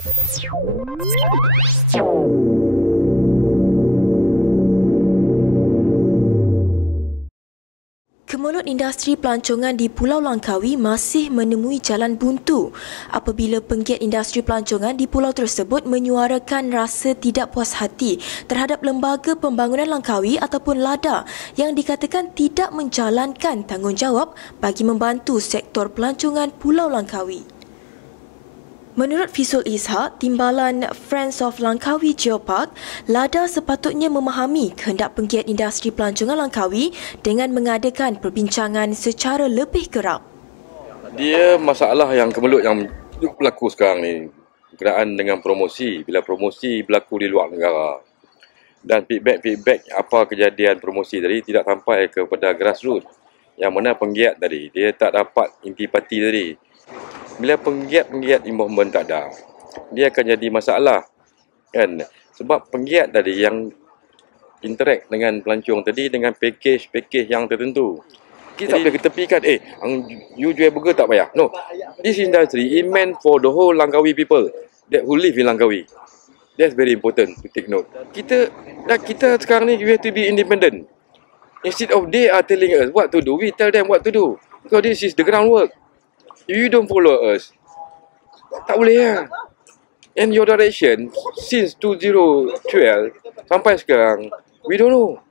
Kemelut industri pelancongan di Pulau Langkawi masih menemui jalan buntu apabila penggiat industri pelancongan di pulau tersebut menyuarakan rasa tidak puas hati terhadap Lembaga Pembangunan Langkawi ataupun LADA yang dikatakan tidak menjalankan tanggungjawab bagi membantu sektor pelancongan Pulau Langkawi. Menurut Fisul Ishak, Timbalan Friends of Langkawi Geopark, LADA sepatutnya memahami kehendak penggiat industri pelancongan Langkawi dengan mengadakan perbincangan secara lebih kerap. Dia masalah yang kemelut yang berlaku sekarang ni berkenaan dengan promosi. Bila promosi berlaku di luar negara dan feedback apa kejadian promosi tadi tidak sampai kepada grassroots. Yang mana penggiat tadi, dia tak dapat intipati tadi. Bila penggiat involvement tak ada, dia akan jadi masalah. Kan? Sebab penggiat tadi yang interact dengan pelancong tadi dengan package yang tertentu. Kita tak boleh ketepikan, you jual burger tak payah. No, this industry is meant for the whole Langkawi people that who live in Langkawi. That's very important to take note. Kita sekarang ni, we have to be independent. Instead of they are telling us what to do, we tell them what to do. Because this is the groundwork. If you don't follow us, tak boleh lah. And your direction, since 2012 sampai sekarang, we don't know.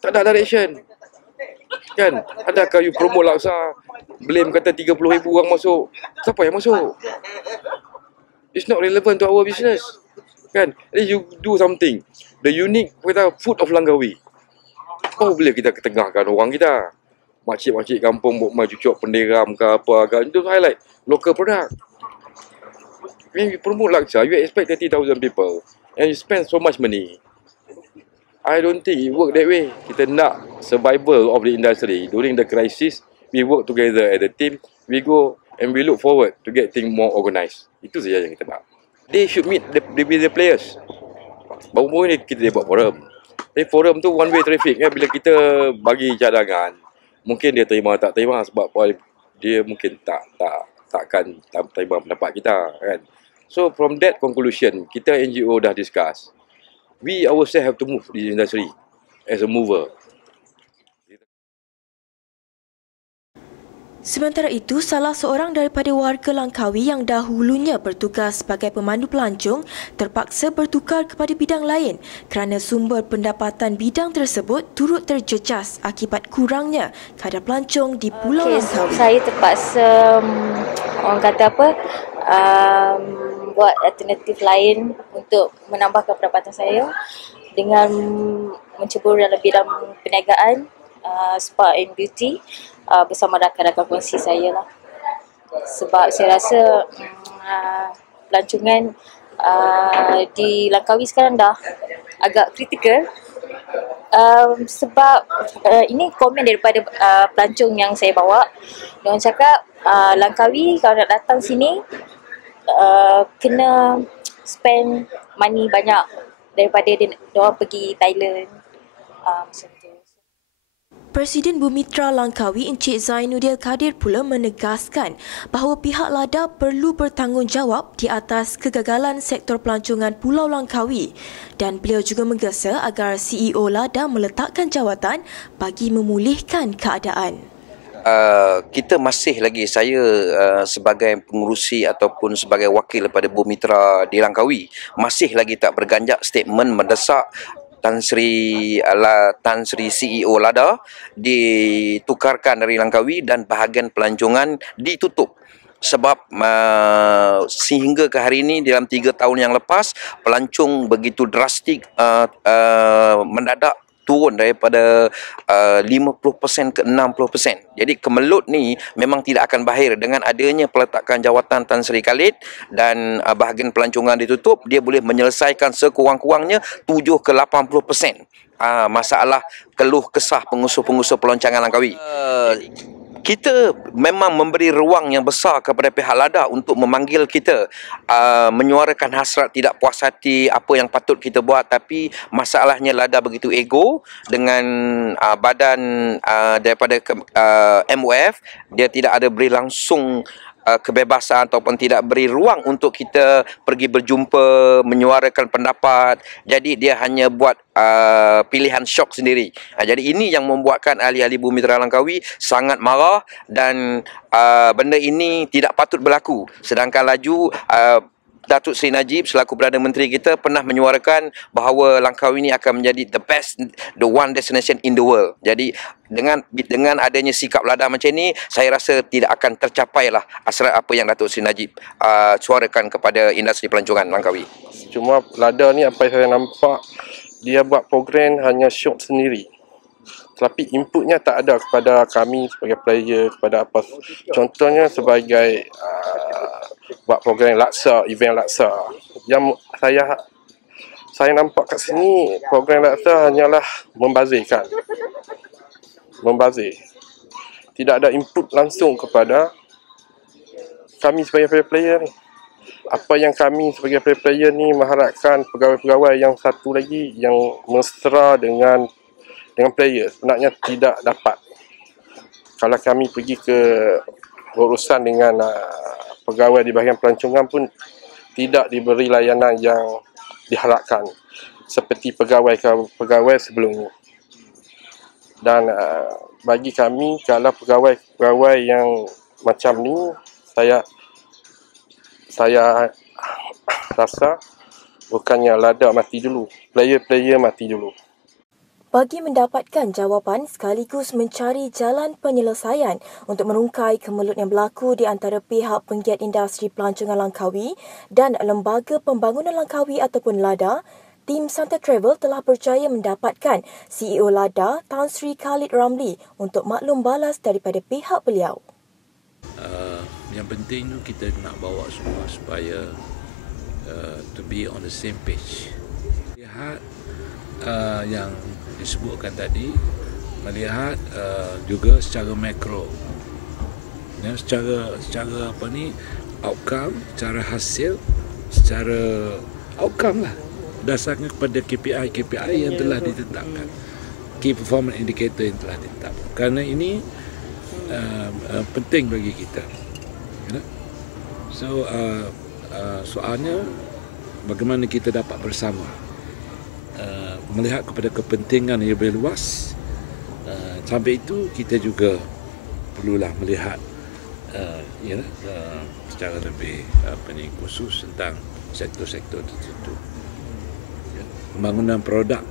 Tak ada direction. Kan? Adakah you promote laksa, blame kata 30,000 orang masuk. Siapa yang masuk? It's not relevant to our business. Kan? You do something. The unique food of Langkawi. Oh, boleh kita ketengahkan orang kita. Makcik-makcik kampung buat mai cucuk penderam ke apa agak itu highlight local product. When you promote laksa, you expect 30,000 people and you spend so much money. I don't think it work that way. Kita nak survival of the industry during the crisis. We work together as a team. We go and we look forward to get things more organised. Itu saja yang kita nak. They should meet the players. Baru-baru ni kita buat forum. Tapi forum tu one way traffic. Bila kita bagi cadangan, mungkin dia terima tak terima sebab dia mungkin takkan terima pendapat kita kan. So from that conclusion, kita NGO dah discuss. We ourselves have to move this industry as a mover. Sementara itu, salah seorang daripada warga Langkawi yang dahulunya bertugas sebagai pemandu pelancong terpaksa bertukar kepada bidang lain kerana sumber pendapatan bidang tersebut turut terjejas akibat kurangnya kadar pelancong di Pulau Langkawi. Saya terpaksa orang kata buat alternatif lain untuk menambahkan pendapatan saya dengan mencebur dalam bidang perniagaan, spa and beauty bersama rakan-rakan kongsi saya lah. Sebab saya rasa pelancongan di Langkawi sekarang dah agak kritikal. Sebab ini komen daripada pelancong yang saya bawa. Diorang cakap Langkawi kalau nak datang sini kena spend money banyak daripada diorang pergi Thailand. Macam tu. Presiden Bumitra Langkawi Encik Zainuddin Kadir pula menegaskan bahawa pihak LADA perlu bertanggungjawab di atas kegagalan sektor pelancongan Pulau Langkawi dan beliau juga menggesa agar CEO LADA meletakkan jawatan bagi memulihkan keadaan. Kita masih lagi, saya sebagai pengurusi ataupun sebagai wakil daripada Bumitra di Langkawi masih lagi tak berganjak statement mendesak Tan Sri CEO LADA ditukarkan dari Langkawi dan bahagian pelancongan ditutup. Sebab sehingga ke hari ini dalam 3 tahun yang lepas pelancong begitu drastik mendadak turun daripada 50% ke 60%. Jadi kemelut ni memang tidak akan berakhir dengan adanya peletakan jawatan Tan Sri Khalid dan bahagian pelancongan ditutup, dia boleh menyelesaikan sekurang-kurangnya 7 ke 80% masalah keluh kesah pengusaha-pengusaha pelancongan Langkawi. Kita memang memberi ruang yang besar kepada pihak LADA untuk memanggil kita, menyuarakan hasrat tidak puas hati apa yang patut kita buat, tapi masalahnya LADA begitu ego dengan badan daripada MOF, dia tidak ada beri langsung kebebasan ataupun tidak beri ruang untuk kita pergi berjumpa, menyuarakan pendapat. Jadi dia hanya buat pilihan syok sendiri. Jadi ini yang membuatkan ahli-ahli Bumi Mitra Langkawi sangat marah dan benda ini tidak patut berlaku. Sedangkan laju Datuk Seri Najib selaku Perdana Menteri kita pernah menyuarakan bahawa Langkawi ini akan menjadi the best, the one destination in the world. Jadi dengan adanya sikap Lada macam ni, saya rasa tidak akan tercapailah hasrat apa yang Datuk Seri Najib suarakan kepada industri pelancongan Langkawi. Cuma Lada ni apa yang saya nampak, dia buat program hanya syok sendiri. Tapi inputnya tak ada kepada kami sebagai player, kepada apa. Contohnya sebagai buat program laksa, event laksa. Yang saya nampak kat sini, program laksa hanyalah membazirkan. Membazir. Tidak ada input langsung kepada kami sebagai player ni. Apa yang kami sebagai player ni mengharapkan pegawai-pegawai yang satu lagi yang mesra dengan player sebenarnya tidak dapat. Kalau kami pergi ke urusan dengan pegawai di bahagian pelancongan pun tidak diberi layanan yang diharapkan seperti pegawai sebelum ini. Dan bagi kami, kalau pegawai yang macam ni, saya rasa bukannya Lada mati dulu, player mati dulu. Bagi mendapatkan jawapan sekaligus mencari jalan penyelesaian untuk merungkai kemelut yang berlaku di antara pihak penggiat industri pelancongan Langkawi dan Lembaga Pembangunan Langkawi ataupun LADA, tim Santa Travel telah berjaya mendapatkan CEO LADA Tan Sri Khalid Ramli untuk maklum balas daripada pihak beliau. Yang penting tu kita nak bawa semua supaya to be on the same page. Lihat yang disebutkan tadi, melihat juga secara makro, ya, secara apa ni, outcome, secara hasil, secara outcome lah, berdasarkan kepada KPI yang telah ditetapkan, key performance indicator yang telah ditetapkan. Kerana ini penting bagi kita. So soalnya bagaimana kita dapat bersama melihat kepada kepentingan yang lebih luas. Sampai itu kita juga perlulah melihat secara lebih khusus tentang sektor-sektor tertentu. Pembangunan produk,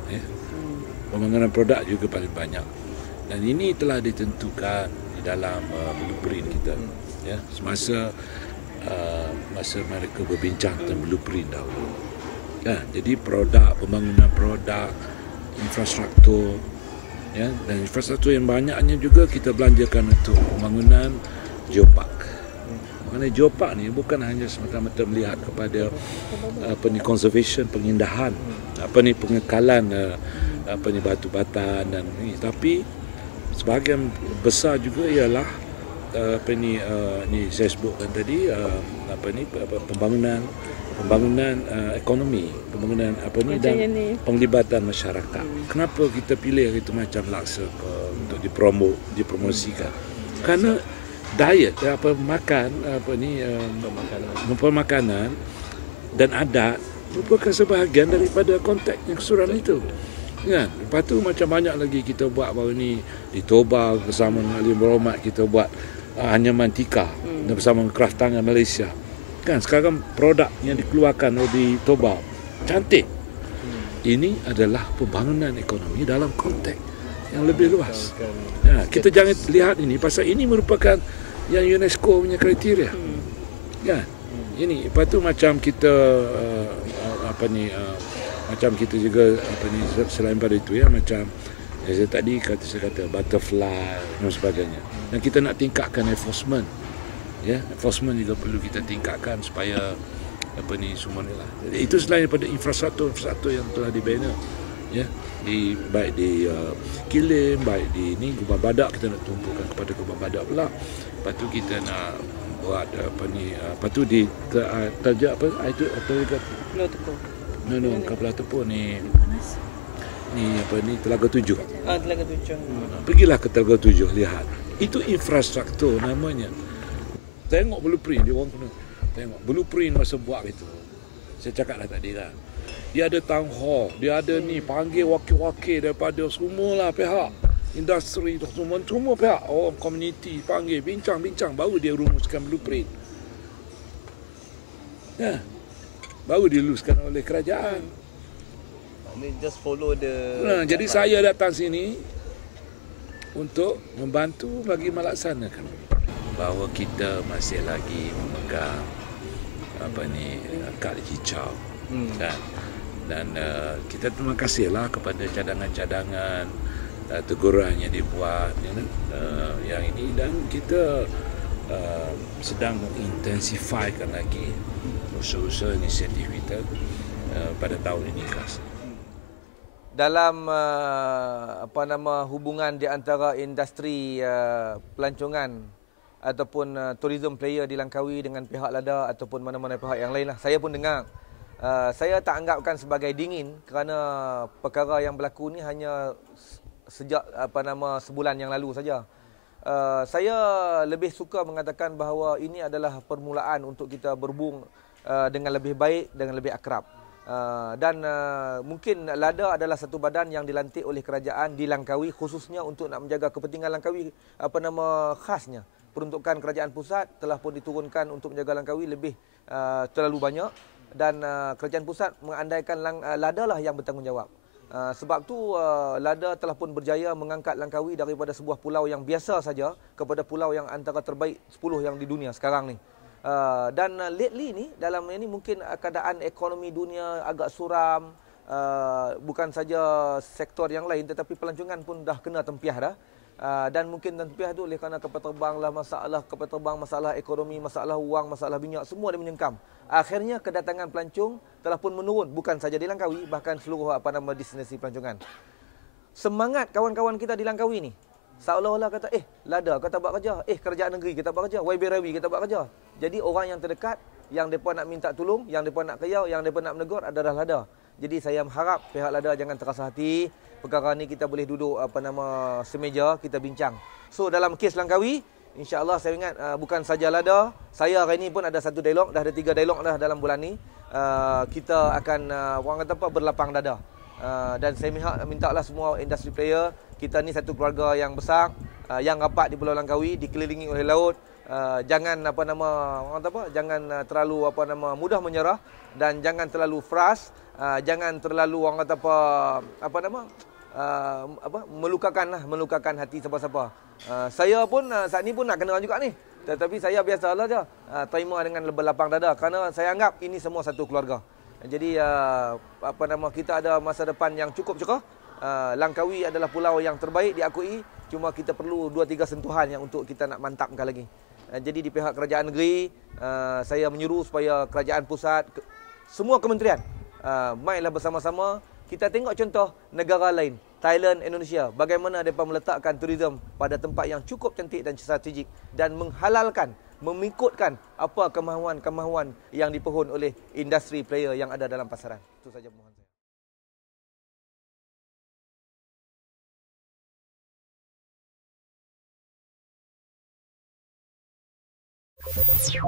pembangunan produk juga paling banyak, dan ini telah ditentukan di dalam blueprint kita. Semasa mereka berbincang tentang blueprint dahulu. Jadi pembangunan produk, infrastruktur, dan infrastruktur yang banyaknya juga kita belanjakan untuk pembangunan geopark. Mengenai geopark ni bukan hanya semata-mata melihat kepada conservation, pengindahan, pengekalan batu-batan dan ni, tapi sebahagian besar juga ialah ni saya sebutkan tadi, pembangunan ekonomi, pembangunan dan penglibatan masyarakat. Kenapa kita pilih itu macam laksa untuk dipromosikan? Kerana diet, pemakanan dan adat merupakan sebahagian daripada konteks yang keseluruhan itu. Kan? Lepas tu macam banyak lagi kita buat baru ni di Toba bersama dengan Alim Berhormat, kita buat anyaman tikar bersama Kraft Tangan Malaysia. Kan sekarang produk yang dikeluarkan di Toba cantik. Ini adalah pembangunan ekonomi dalam konteks yang lebih luas. Kita jangan lihat ini pasal ini merupakan yang UNESCO punya kriteria. Kan? Ini lepas tu macam kita macam kita juga selain pada itu, macam saya tadi saya kata butterfly dan sebagainya. Dan kita nak tingkatkan enforcement. Enforcement juga perlu kita tingkatkan supaya semua ni lah. Jadi itu selain daripada infrastruktur yang telah dibina, baik di Kilim, baik di ni Gubang Badak, kita nak tumpukan kepada Gubang Badak pula. Lepas tu kita nak buat lepas tu di Terjak itu Pulau Tepung. Kapal Tepung ni Telaga 7. Telaga 7. Pergilah ke Telaga 7, lihat. Itu infrastruktur namanya. Tengok blueprint, dia orang kena tengok blueprint masa buat itu. Saya cakap dah tadi lah. Dia ada town hall, dia ada ni, panggil wakil-wakil daripada semualah pihak industri tu, semua pihak, orang komuniti panggil, bincang-bincang, baru dia rumuskan blueprint. Ya. Baru diluluskan oleh kerajaan. Just follow the... Jadi saya datang sini untuk membantu bagi melaksanakan bahawa kita masih lagi memegang kad hijau kan. Dan kita terima kasihlah kepada cadangan-cadangan teguran yang dibuat yang ini, dan kita sedang mengintensifikan lagi usaha-usaha inisiatif kita pada tahun ini, Kas. Dalam hubungan di antara industri pelancongan ataupun tourism player di Langkawi dengan pihak LADA ataupun mana-mana pihak yang lain lah, saya pun dengar. Saya tak anggapkan sebagai dingin kerana perkara yang berlaku ni hanya sejak sebulan yang lalu saja. Saya lebih suka mengatakan bahawa ini adalah permulaan untuk kita berhubung dengan lebih baik, dengan lebih akrab. Dan mungkin LADA adalah satu badan yang dilantik oleh kerajaan di Langkawi khususnya untuk nak menjaga kepentingan Langkawi, khasnya. Peruntukan kerajaan pusat telah pun diturunkan untuk menjaga Langkawi lebih terlalu banyak, dan kerajaan pusat mengandaikan LADA lah yang bertanggungjawab. Sebab tu LADA telah pun berjaya mengangkat Langkawi daripada sebuah pulau yang biasa saja kepada pulau yang antara terbaik 10 yang di dunia sekarang ni. Dan lately ni, dalam ini mungkin keadaan ekonomi dunia agak suram, bukan saja sektor yang lain tetapi pelancongan pun dah kena tempiah dah. Dan mungkin tempiah tu oleh kerana kapal terbang lah, masalah kapal terbang, masalah ekonomi, masalah wang, masalah minyak, semua dia menyengkam. Akhirnya kedatangan pelancong telah pun menurun, bukan saja di Langkawi, bahkan seluruh destinasi pelancongan. Semangat kawan-kawan kita di Langkawi ni seolah-olah kata, LADA kata buat kerja, kerajaan negeri kita buat kerja, YB Rawi kita buat kerja. Jadi orang yang terdekat, yang mereka nak minta tolong, yang mereka nak kayau, yang mereka nak menegur adalah LADA. Jadi saya mengharap pihak LADA jangan terasa hati. Perkara ni kita boleh duduk semeja, kita bincang. So dalam kes Langkawi, insya-Allah saya ingat bukan saja LADA, saya hari ni pun ada satu dialog, dah ada 3 dialog dah dalam bulan ni. Kita akan orang kata berlapang dada. Dan saya mintalah semua industri player, kita ni satu keluarga yang besar, yang rapat di Pulau Langkawi, dikelilingi oleh laut. Jangan jangan terlalu mudah menyerah, dan jangan terlalu frust, jangan terlalu melukakan hati siapa-siapa. Saya pun saat ni pun nak kena juga ni, tetapi saya biasalah je terima dengan berlapang dada kerana saya anggap ini semua satu keluarga. Jadi kita ada masa depan yang cukup cerah. Langkawi adalah pulau yang terbaik diakui, cuma kita perlu 2-3 sentuhan yang untuk kita nak mantapkan lagi. Jadi di pihak kerajaan negeri, saya menyuruh supaya kerajaan pusat, semua kementerian, mainlah bersama-sama. Kita tengok contoh negara lain, Thailand, Indonesia, bagaimana mereka meletakkan turism pada tempat yang cukup cantik dan strategik, dan menghalalkan, memikutkan apa kemahuan-kemahuan yang dipohon oleh industri player yang ada dalam pasaran. Itu saja mohon saya.